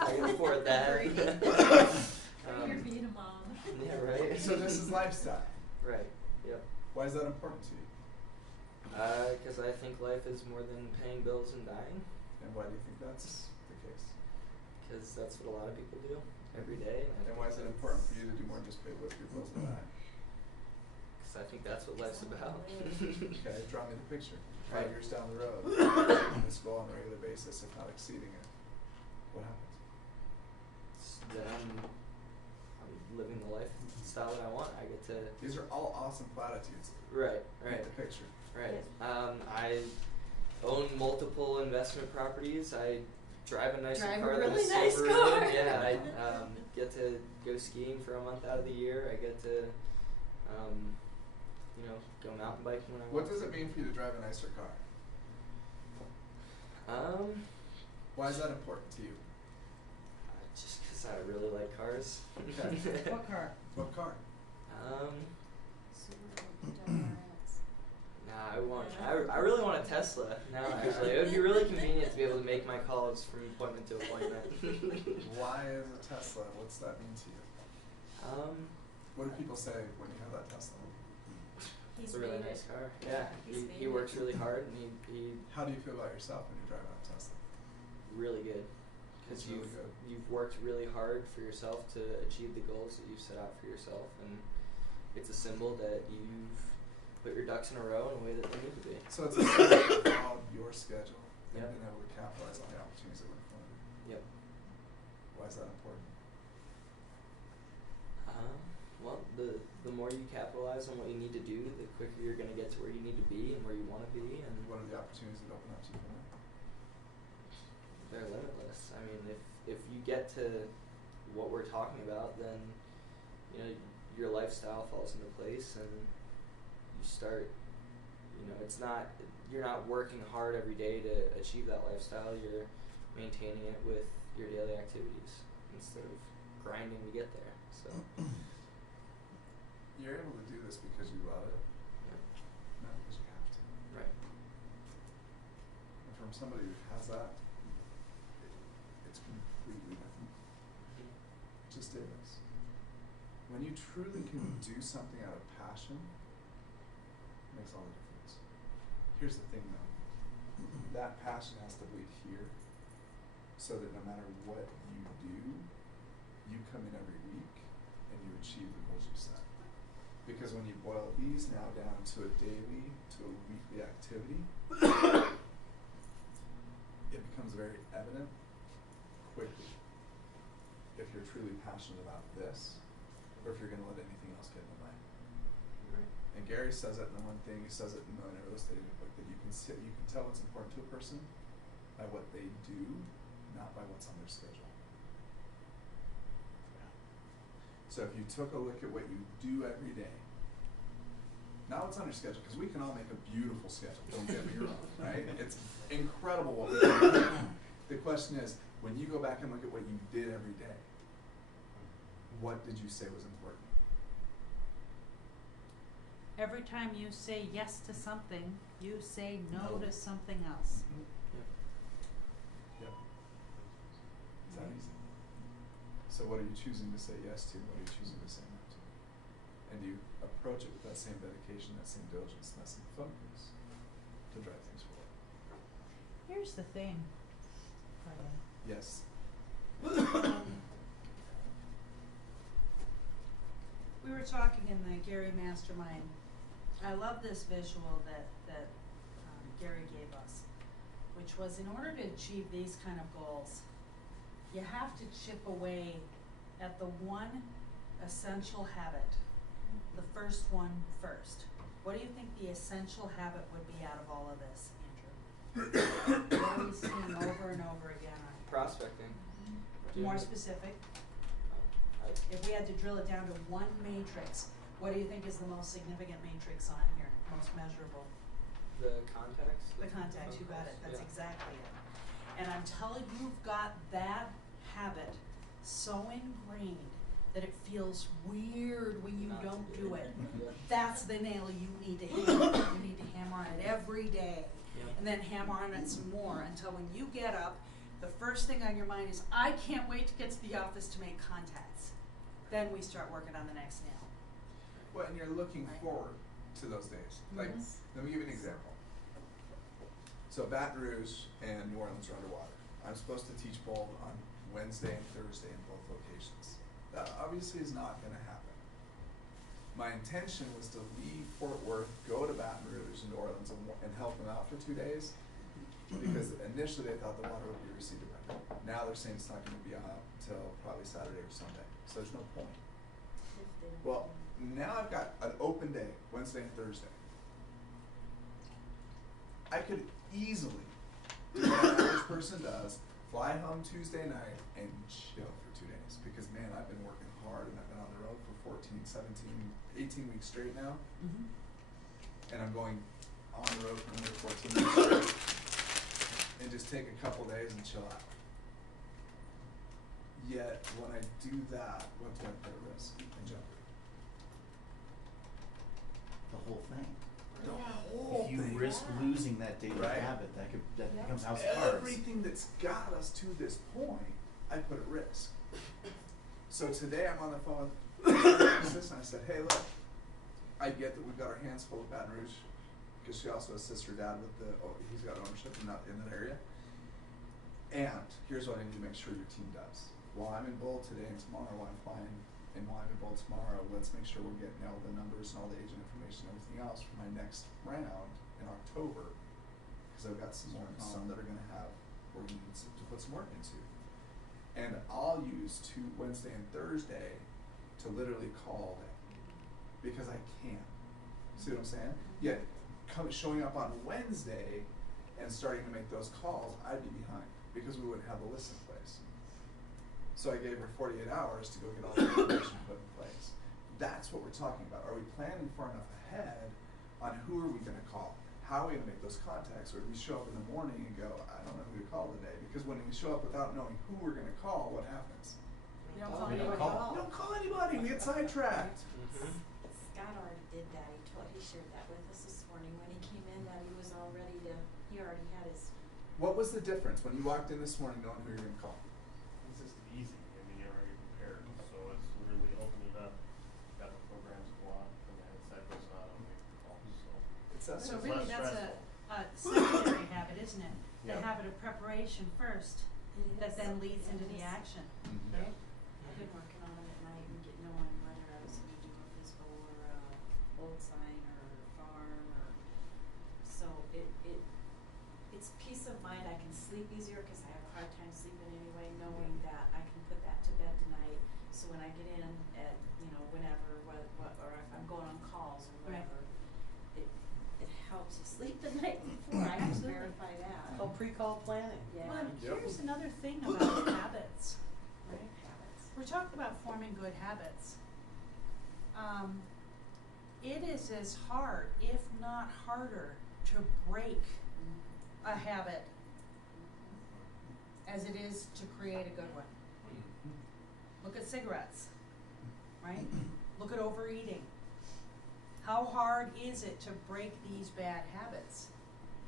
I can afford that. Or you're being a mom. Yeah, right. So this is lifestyle. Right. Yep. Why is that important to you? Because I think life is more than paying bills and dying. And why do you think that's the case? Because that's what a lot of people do every day. And why is it important for you to do more than just pay with your bills and that? Because I think that's what life's about. Okay, draw me the picture. Right. 5 years down the road, achieving this goal on a regular basis, if not exceeding it. What happens? Then I'm living the lifestyle that I want. I get to. These are all awesome platitudes. Right. Paint Right. the picture. Right. I own multiple investment properties. I drive a nicer Drive a car really than a nice Subaru. car. Yeah, I get to go skiing for a month out of the year. I get to, go mountain biking when I want. What does it mean for you to drive a nicer car? Why is that important to you? Just because I really like cars. Okay. What car? What car? I really want a Tesla now. Actually, it would be really convenient to be able to make my calls from appointment to appointment. Why is a Tesla? What's that mean to you? What do people say when you have that Tesla? It's a really made nice it. car. Yeah, He's he made works it. really hard and he How do you feel about yourself when you're driving a Tesla? really good. Because It's really good. you've worked really hard for yourself to achieve the goals that you've set out for yourself, and it's a symbol that you've put your ducks in a row in a way that they need to be. So it's a symbol of your schedule and Yep. being able to capitalize on the opportunities that were in front of you. Yep. Why is that important? Well, the more you capitalize on what you need to do, the quicker you're going to get to where you need to be and where you want to be, and What are the opportunities that open up to you from that? they're limitless. I mean, if you get to what we're talking about, then your lifestyle falls into place, and you start. You're not working hard every day to achieve that lifestyle. You're maintaining it with your daily activities instead of grinding to get there. So. You're able to do this because you love it, not because you have to. Right. And from somebody who has that, it's completely different. It just is. When you truly can do something out of passion, it makes all the difference. Here's the thing though, that passion has to bleed here, so that no matter what you do, you come in every week and you achieve the goals you set. Because when you boil these now down to a daily, to a weekly activity, it becomes very evident quickly if you're truly passionate about this, or if you're going to let anything else get in the way. Right. And Gary says it in the one thing, he says it in the Millionaire Real Estate book, that you can tell what's important to a person by what they do, not by what's on their schedule. So if you took a look at what you do every day, not what's on your schedule, because we can all make a beautiful schedule, don't get me wrong, right? It's incredible what we can do. The question is, when you go back and look at what you did every day, what did you say was important? Every time you say yes to something, you say no No. to something else. Yep. It's that easy. So what are you choosing to say yes to? What are you choosing to say no to? And you approach it with that same dedication, that same diligence, and that same focus to drive things forward. Here's the thing, Brian. Yes. We were talking in the Gary Mastermind. I love this visual that Gary gave us, which was in order to achieve these kind of goals, you have to chip away at the one essential habit, the first one first. What do you think the essential habit would be out of all of this, Andrew? What are we seeing over and over again? Prospecting. More specific. If we had to drill it down to one matrix, what do you think is the most significant matrix on here, most measurable? The contacts. The contacts, you got it, that's Yeah. exactly it. And until you've got that habit so ingrained that it feels weird when you don't do it, that's the nail you need to hammer on. You need to hammer on it every day. Yep. And then hammer on it some more until when you get up, the first thing on your mind is, I can't wait to get to the office to make contacts. Then we start working on the next nail. Well, and you're looking Right. forward to those days. Like, Mhm. let me give you an example. So Baton Rouge and New Orleans are underwater. I'm supposed to teach bold on Wednesday and Thursday in both locations. That obviously is not going to happen. My intention was to leave Fort Worth, go to Baton Rouge and New Orleans and help them out for 2 days, because initially they thought the water would be receded by then. Now they're saying it's not going to be out until probably Saturday or Sunday, so there's no point. Well, now I've got an open day, Wednesday and Thursday. I could easily do what an average person does, fly home Tuesday night and chill for 2 days. Because man, I've been working hard and I've been on the road for 14, 17, 18 weeks straight now. Mm-hmm. And I'm going on the road for another 14 weeks straight. And just take a couple days and chill out. Yet, when I do that, what do I put at risk and jeopardy? The whole thing. The Yeah. whole If you thing. risk losing that daily Right. habit, that Yep. becomes house of cards. Everything that's got us to this point, I put at risk. So today I'm on the phone with my assistant. I said, hey, look, I get that we've got our hands full with Baton Rouge, because she also assists her dad with he's got ownership in that area. And here's what I need to make sure your team does. While I'm in Bold today and tomorrow, while I'm flying, and while I'm in Bold tomorrow, let's make sure we're getting all the numbers and all the agent information and everything else for my next round in October, because I've got some that are going to have where we need to put some work into. And I'll use Wednesday and Thursday to literally call them, because I can. See what I'm saying? Yet, showing up on Wednesday and starting to make those calls, I'd be behind, because we wouldn't have the list in place. So I gave her 48 hours to go get all the information put in place. That's what we're talking about. Are we planning far enough ahead on who are we going to call? How are we going to make those contacts? Or do we show up in the morning and go, I don't know who to call today? Because when we show up without knowing who we're going to call, what happens? You don't call We don't anybody call. at all. We don't call anybody. We get sidetracked. Mm-hmm. Scott already did that. He shared that with us this morning when he came in, that he was all ready to, he already had his. What was the difference when you walked in this morning knowing who you're going to call? It's just easy. I mean, you're already prepared, so it's literally opening up. Got the programs go on, and the headset goes on, and make the calls. So So It's really, less that's a secondary habit, isn't it? The Yeah. habit of preparation first, that then leads into the action, Mhm. right? I've been working on them at night and knowing whether I was gonna do a physical or a old sign or farm or, so it's peace of mind. I can sleep easier because I have a hard time sleeping anyway, knowing that I can put that to bed tonight. So when I get in at, whenever, or if I'm going on calls or Right. whatever, it helps you sleep the night before. I can Absolutely. verify that. Oh, pre-call planning. Yeah. Well, and Yep. here's another thing about habits, right? Habits. We're talking about forming good habits. It is as hard, if not harder, to break a habit as it is to create a good one. Look at cigarettes, right? Look at overeating. How hard is it to break these bad habits?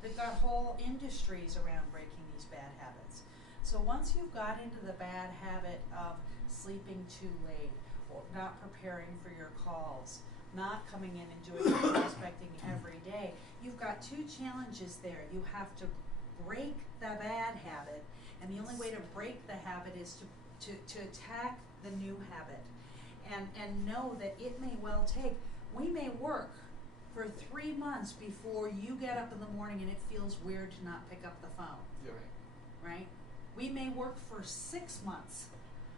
They've got whole industries around breaking these bad habits. So once you've got into the bad habit of sleeping too late, or not preparing for your calls, not coming in and doing your prospecting every day, you've got two challenges there. You have to break the bad habit, and the only way to break the habit is to attack the new habit, and know that it may well take, we may work for 3 months before you get up in the morning and it feels weird to not pick up the phone, Yep. right? We may work for 6 months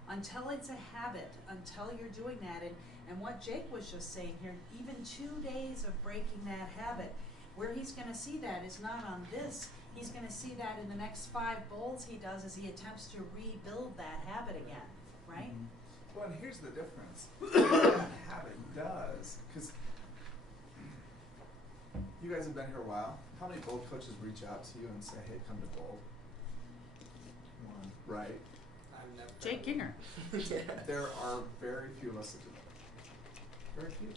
until it's a habit, until you're doing that. And what Jake was just saying here, even 2 days of breaking that habit, where he's gonna see that is not on this, he's gonna see that in the next 5 bowls he does as he attempts to rebuild that habit again, right? Mhm. Well, and here's the difference. What that habit does, because you guys have been here a while. How many Bold coaches reach out to you and say, hey, come to Bold? right? I've never. Jake Ginger. Yeah. There are very few of us that do that. Very few.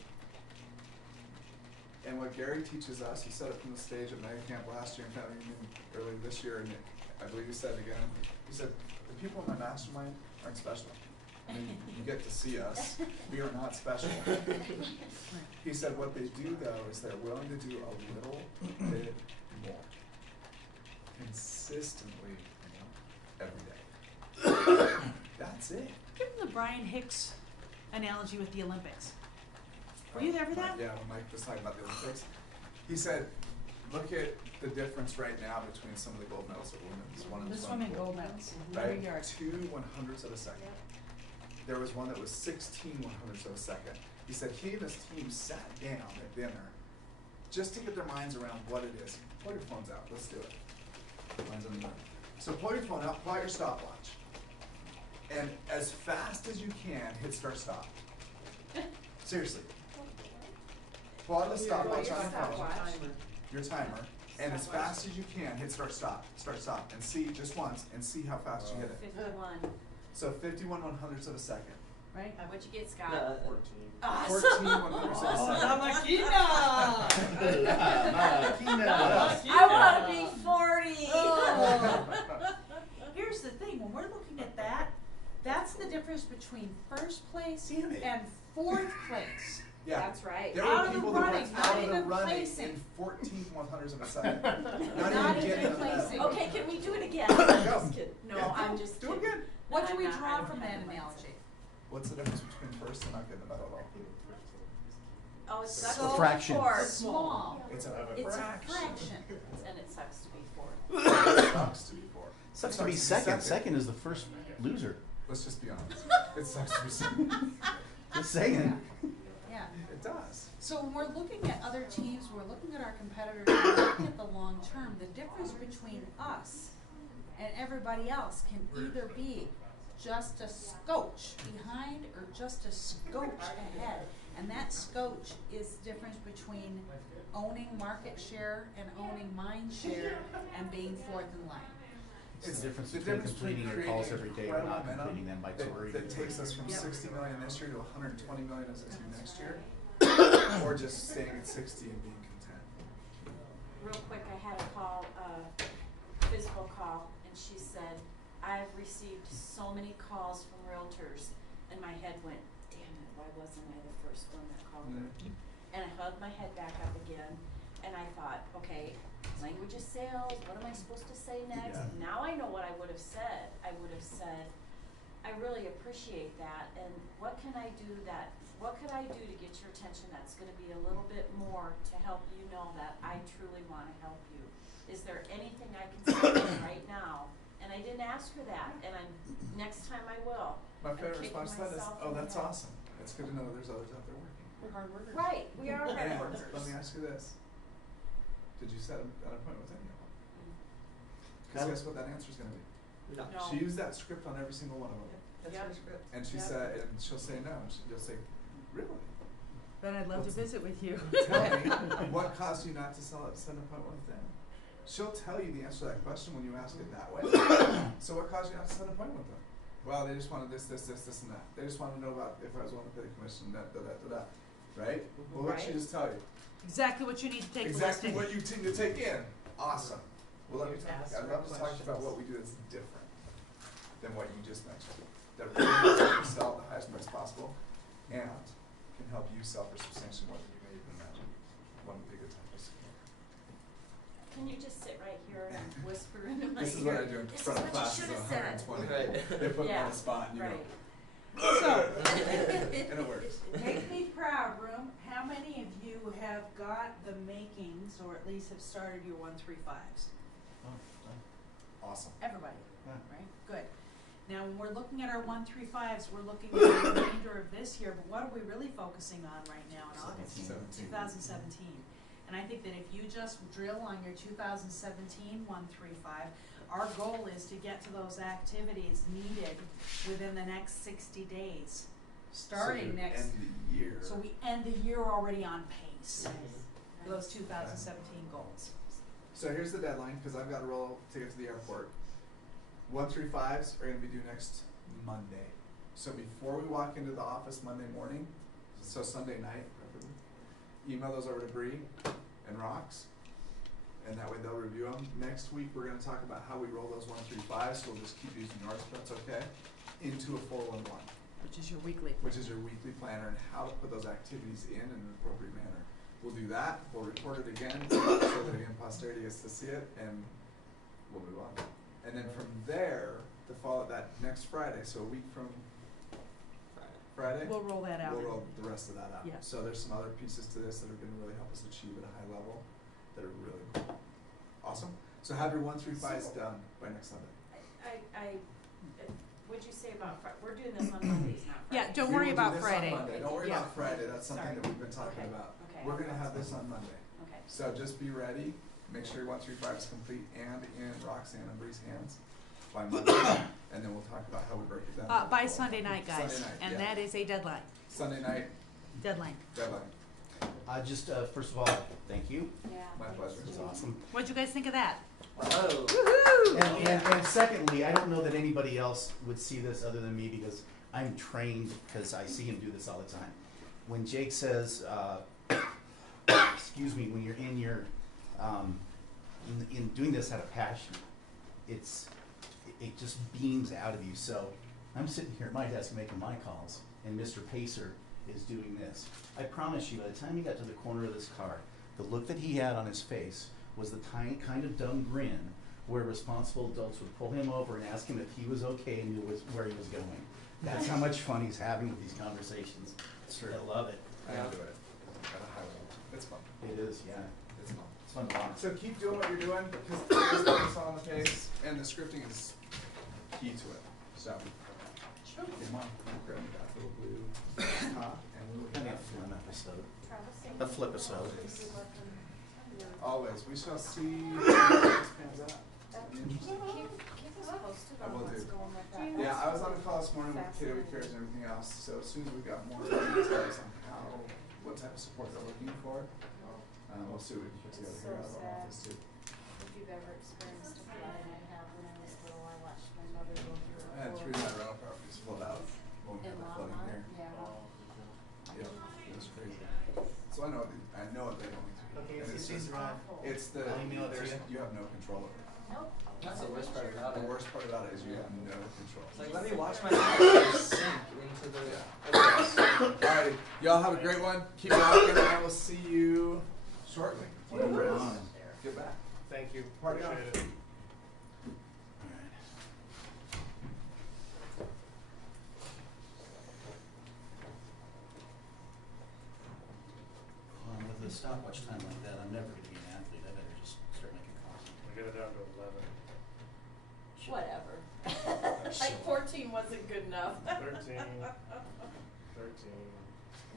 And what Gary teaches us, he said it from the stage at Mega Camp last year and kind of even earlier this year, and I believe he said it again. He said, the people in my mastermind aren't special. I mean, you get to see us. We are not special. He said what they do, though, is they're willing to do a little bit more. Consistently, every day. That's it. Give them the Brian Hicks analogy with the Olympics. Were you there for that? Yeah, when Mike was talking about the Olympics. He said, look at the difference right now between some of the gold medals at women's. One in The swimming gold medals, Right? 100 yards. 2 100ths of a second. There was one that was 16 100ths of a second. He said he and his team sat down at dinner just to get their minds around what it is. Pull your phones out. Let's do it. Mine's on the moon. So pull your phone out, pull out your stopwatch. And as fast as you can, hit start stop. Seriously. Pull out the stopwatch on your phone, your timer, and as fast as you can, hit start stop, and see just once, and see how fast you hit it. 51. So 51 100ths of a second. Right? What'd you get, Scott? 14. 14 100ths of a second. I want to be 40. Oh. Here's the thing, when we're looking at that, that's the difference between first place Damn it. and fourth place. Yeah. That's right. There Out were of the people that running, were not out of the even running placing. in 14 100ths of a second. Not even even getting placing. Okay, can we do it again? Go. Just kidding. No, Yeah. I'm just Do kidding. it again. What do I'm we not- I draw don't from have that the analogy? What's the difference between first and not getting the medal at all? Oh, it's So sucks a to be fraction. fourth. Small. It's a It's fraction. a fraction, and it sucks to be fourth. It sucks to be fourth. Sucks to be second. Second is the first loser. Let's just be honest. It sucks to be second. Just saying. Yeah. It does. So when we're looking at other teams, we're looking at our competitors, we're looking at the long term, the difference between us and everybody else can either be just a scotch behind or just a scotch ahead. And that scotch is the difference between owning market share and owning mind share and being fourth in line. It's the difference the between difference completing your creating calls every day or incredible not momentum completing them by Tori. that takes us from Yep. 60 million this year to 120 million as a team next year, or just staying at 60 and being content. Real quick, I had a call, physical call, and she said, I've received so many calls from realtors, and my head went, damn it, why wasn't I the first one that called her? And I held my head back up again, and I thought, okay, language of sales, what am I supposed to say next? Yeah. Now I know what I would have said. I would have said, I really appreciate that, and what can I do to get your attention that's gonna be a little bit more to help you know that I truly wanna help you? Is there anything I can say right now? And I didn't ask her that, and next time I will. My I'm favorite kicking response to that is, myself oh, in the that's head. awesome. It's good to know that there's others out there working. We're hard workers. Right, we are hard And workers. let me ask you this. Did you set an appointment with any of them? Mm. Because guess what that answer's gonna be? No. No. She used that script on every single one of them. That's Yep. her script. And she Yep. said, and she'll say no, and she'll say, really? Then I'd love to visit with you. Tell me, what caused you not to set an appointment with them? She'll tell you the answer to that question when you ask it that way. So what caused you not to set an appointment with them? Well, they just wanted this, and that. They just wanted to know about if I was willing to pay the commission, that. Right? Well, what she Right. just tell you? Exactly what you need to take Exactly the what listing. you need to take in. Awesome. Well, let me talk. Ask I'd her love to talk about questions. what we do that's different than what you just mentioned. That really helps you sell at the highest price possible, and can help you sell for substantially more than you may even imagine. One would be a good time to secure. Can you just sit right here and whisper into my ear? This is what I do in This is front of what you classes should of have said. 120. Right. They put me on Yeah, the spot, and you right. So, and it works. make me proud, room. How many of you have got the makings, or at least have started your 135s? Awesome. Everybody, Yeah. right? Good. Now, when we're looking at our 135s, we're looking at the remainder of this year, but what are we really focusing on right now in August? 17. 2017. And I think that if you just drill on your 2017 135, our goal is to get to those activities needed within the next 60 days, starting next. End the year. So we end the year already on pace for those 2017 goals. So here's the deadline, because I've got to roll to get to the airport. 1-5s are gonna be due next Monday. So before we walk into the office Monday morning, so Sunday night, preferably, email those over to Bree and Rox, and that way they'll review them. Next week, we're gonna talk about how we roll those 1-5s, so we'll just keep using yours, if that's okay, into a 411, Which is your weekly. which is your weekly planner, and how to put those activities in an appropriate manner. We'll do that, we'll record it again, so that again posterity gets to see it, and we'll move on. And then from there, that next Friday, so a week from Friday, We'll roll that out. we'll roll the rest of that out. Yeah. So there's some other pieces to this that are gonna really help us achieve at a high level, that are really cool. Awesome. So have your 1-5s done by next Sunday. What'd you say about we're doing this on Mondays, not Fridays? Yeah, don't We worry will do about this on Friday. Monday. Don't worry Yeah. about Friday, that's something Sorry. that we've been talking Okay. about. Okay. We're gonna have this on Monday. Okay. So just be ready, make sure your 1-5 is complete and in Roxanne and Bree's hands by Monday, and then we'll talk about how we break it down. By Sunday night, guys. Sunday night, And yeah. that is a deadline. Sunday night, Deadline. deadline. Just, first of all, thank you. Yeah. My pleasure. It was awesome. What'd you guys think of that? Oh. Woohoo! And secondly, I don't know that anybody else would see this other than me because I'm trained, because I see him do this all the time. When Jake says, excuse me, when you're in your, in doing this out of passion, it just beams out of you. So I'm sitting here at my desk making my calls, and Mr. Pacer is doing this. I promise you, by the time he got to the corner of this car, the look that he had on his face was the tiny kind of dumb grin where responsible adults would pull him over and ask him if he was okay and knew where he was going. That's how much fun he's having with these conversations. I love it. I enjoy it at a high level. It's fun. It is, yeah. It's fun. It's fun to watch. So keep doing what you're doing, because this is on the pace, and the scripting is key to it. So, come on, grab that little blue top, and we'll Kind get of a that. fun episode. Travis, say A flip-isode. Always, we shall see how this pans out. Keep us posted I on will what's do. going with that. Yeah, I was on a call this morning with KW Cares and everything else, so as soon as we got more details on what type of support they're looking for, we'll see what we can put together here out of our office too. If you've ever experienced a flood, I have when I was little, I watched my mother go through a I had 3 of flood my rental properties flood out when we in had the flooding Longmont, here. yeah. Yeah, it was crazy. So I know what they're going through. Okay, And it's it's just, Awful. it's the, I'll email it to there's, you. you have no control over it. Nope. That's the worst part about The it. worst part about it is you have no control. It's like, let me watch my life sink into the abyss. Alrighty, y'all have a great one. Keep rocking, and I will see you shortly. Right on. Get back. Thank you, Party on. appreciate it. With a stopwatch time like that, I'm never going to be an athlete. I better just start making coffee. We got it down to 11. Whatever. Like 14 wasn't good enough. 13,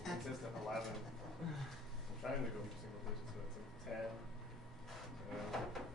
consistent 11. I'm trying to go for single digits, but it's like 10.